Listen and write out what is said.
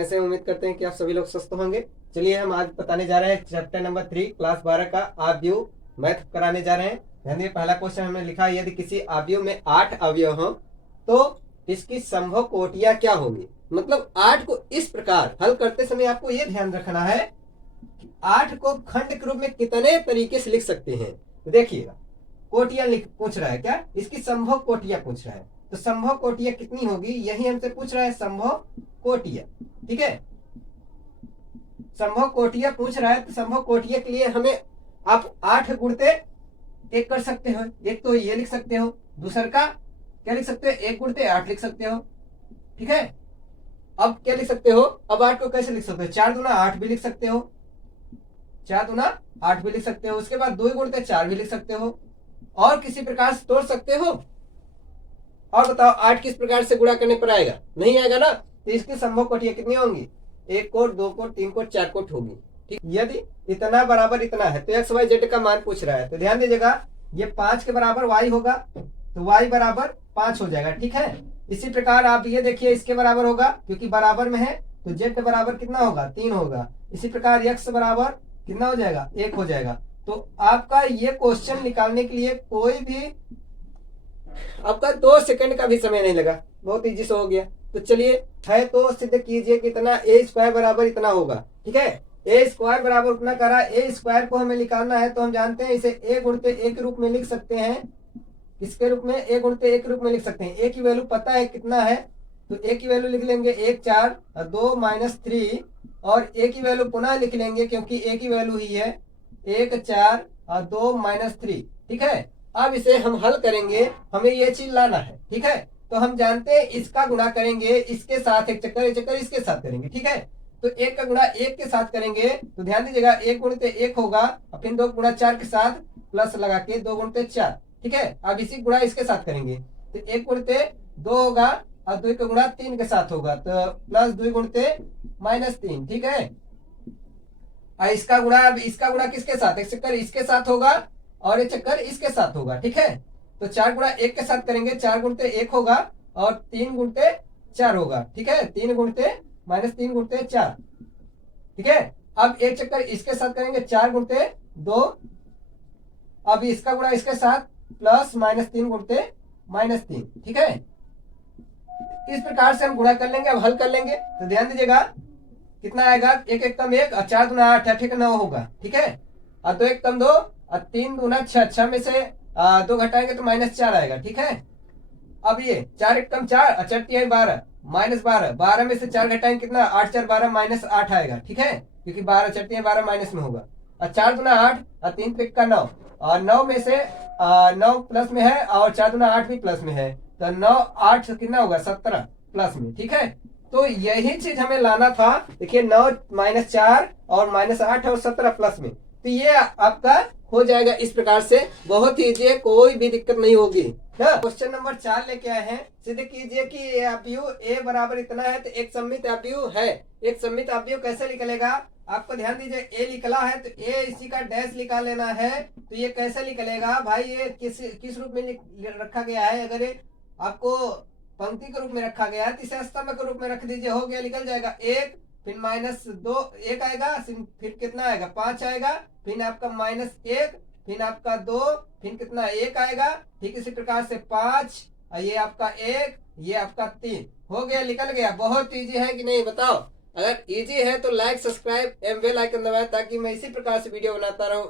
कैसे हैं? उम्मीद करते हैं कि आप सभी लोग स्वस्थ होंगे। चलिए हम आज बताने जा रहे हैं चैप्टर नंबर 3 क्लास 12 का आव्यूह मैथ कराने जा रहे हैं। ध्यान दिए, पहला क्वेश्चन हमने लिखा है, यदि किसी आव्यूह में 8 अवयव हो तो इसकी संभव कोटियां क्या होगी। मतलब 8 को इस प्रकार हल करते समय आपको यह ध्यान रखना है कि 8 को खंड के रूप में कितने तरीके से लिख सकते हैं। तो देखिएगा, कोटियां पूछ रहा है, क्या इसकी संभव कोटियां पूछ रहा है। तो संभव कोटियां कितनी होगी यही हमसे पूछ रहा है, संभव कोटियां। ठीक है, संभव कोटियां पूछ रहा है। तो संभव कोटियां के लिए हमें आप 8 गुणते 1 कर सकते हो। एक तो ये लिख सकते हो, दूसर का क्या लिख सकते हो, 1 गुणते 8 लिख सकते हो। ठीक है, अब क्या लिख सकते हो, अब 8 को कैसे लिख सकते हो, 4 दूना 8 भी लिख सकते हो, 4 दूना 8 भी लिख सकते हो। उसके बाद 2 गुणते 4 भी लिख सकते हो, और किसी प्रकार से तोड़ सकते हो। और बताओ 8 किस प्रकार से गुणा करने पर आएगा, नहीं आएगा ना। तो इसकी संभव कोटियां कितनी होंगी, 1 कोट, 2 कोट, 3 कोट, 4 कोट होगी। ठीक, यदि इतना बराबर इतना है तो एक्स वाई जेड का मान पूछ रहा है। तो ध्यान दीजिएगा, ये 5 के बराबर वाई होगा तो वाई बराबर 5 हो जाएगा। ठीक है, इसी प्रकार आप ये देखिए, इसके बराबर होगा क्योंकि बराबर में है तो जेड बराबर कितना होगा, 3 होगा। इसी प्रकार एक्स बराबर कितना हो जाएगा, 1 हो जाएगा। तो आपका ये क्वेश्चन निकालने के लिए कोई भी आपका 2 सेकंड का भी समय नहीं लगा, बहुत इजी से हो गया। तो चलिए, है तो सिद्ध कीजिए कितना ए स्क्वायर बराबर इतना होगा। ठीक है, ए स्क्वायर बराबर उतना करा। ए स्क्वायर को हमें निकालना है तो हम जानते हैं इसे ए गुणते ए के रूप में लिख सकते हैं। किसके रूप में, ए गुणते ए के रूप में लिख सकते हैं। ए की वैल्यू पता है कितना है, तो ए की वैल्यू लिख लेंगे 1 4 और 2 -3, और ए की वैल्यू पुनः लिख लेंगे क्योंकि ए की वैल्यू ही है 1 4 और 2 -3। ठीक है, अब इसे हम हल करेंगे, हमें ये चीज लाना है। ठीक है, तो हम जानते हैं इसका गुणा करेंगे इसके साथ, एक चक्कर एक चक्कर इसके साथ करेंगे। ठीक है, तो 1 का गुणा 1 के साथ करेंगे तो ध्यान दीजिएगा 1 गुणते 1 होगा, और फिर 2 गुणा 4 के साथ प्लस लगा के 2 गुणते 4। ठीक है, अब इसी गुणा इसके साथ करेंगे तो 1 गुणते 2 होगा और 2 का गुणा 3 के साथ होगा तो प्लस 2 गुणते -3। ठीक है, और इसका गुणा, अब इसका गुणा किसके साथ, एक चक्कर इसके साथ होगा और एक चक्कर इसके साथ होगा। ठीक है, तो 4 गुणा 1 के साथ करेंगे, 4 गुणते 1 होगा और 3 गुणते 4 होगा। ठीक है, 3 गुणते -3 गुणते 4। ठीक है, अब एक चक्कर इसके साथ करेंगे, 4 गुणते 2, अब इसका गुणा इसके साथ प्लस -3 गुणते -3। ठीक है, इस प्रकार से हम गुणा कर लेंगे। अब हल कर लेंगे तो ध्यान दीजिएगा कितना आएगा, 1 1 कम 1 और 4 दूना 8, 8 1 9 होगा। ठीक है, और 2 1 कम 2 और 3 दूना 6, 6 में से 2 घटाएंगे तो -4 आएगा। ठीक है, अब ये 4 1 कम 4 और 4 3 12 -12, 12 में से 4 घटाएंगे कितना, 8 4 12 -8 आएगा। ठीक है, क्योंकि 12 4 3 12 माइनस में होगा, और 4 दूना 8 और 3 पे का 9, और 9 में से 9 प्लस में है और 4 दूना 8 भी प्लस में है, तो 9 8 कितना होगा, 17 प्लस में। ठीक है, तो यही चीज हमें लाना था। देखिए 9 -4 और -8 और 17 प्लस में, तो ये आपका हो जाएगा इस प्रकार से। बहुत ही इजी है, कोई भी दिक्कत नहीं होगी ना। क्वेश्चन नंबर 4 लेके आए हैं, सिद्ध कीजिए कि आव्यूह ए बराबर इतना है तो एक सममित आव्यूह है। एक सममित आव्यूह कैसे निकलेगा, आपको ध्यान दीजिए, ए निकला है तो ए इसी का डैश निकाल लेना है। तो ये कैसे निकलेगा भाई, ये किस रूप में रखा गया है। अगर ये आपको पंक्ति के रूप में रखा गया है तो इसे स्तंभ के रूप में रख दीजिए, हो गया, निकल जाएगा 1, फिर -2 1 आएगा, फिर कितना आएगा 5 आएगा, फिर आपका -1, फिर आपका 2, फिर कितना 1 आएगा। ठीक इसी प्रकार से 5, ये आपका 1, ये आपका 3 हो गया, निकल गया। बहुत इजी है कि नहीं बताओ। अगर इजी है तो लाइक सब्सक्राइब एवं बेल आइकन दबाएं ताकि मैं इसी प्रकार से वीडियो बनाता रहूं।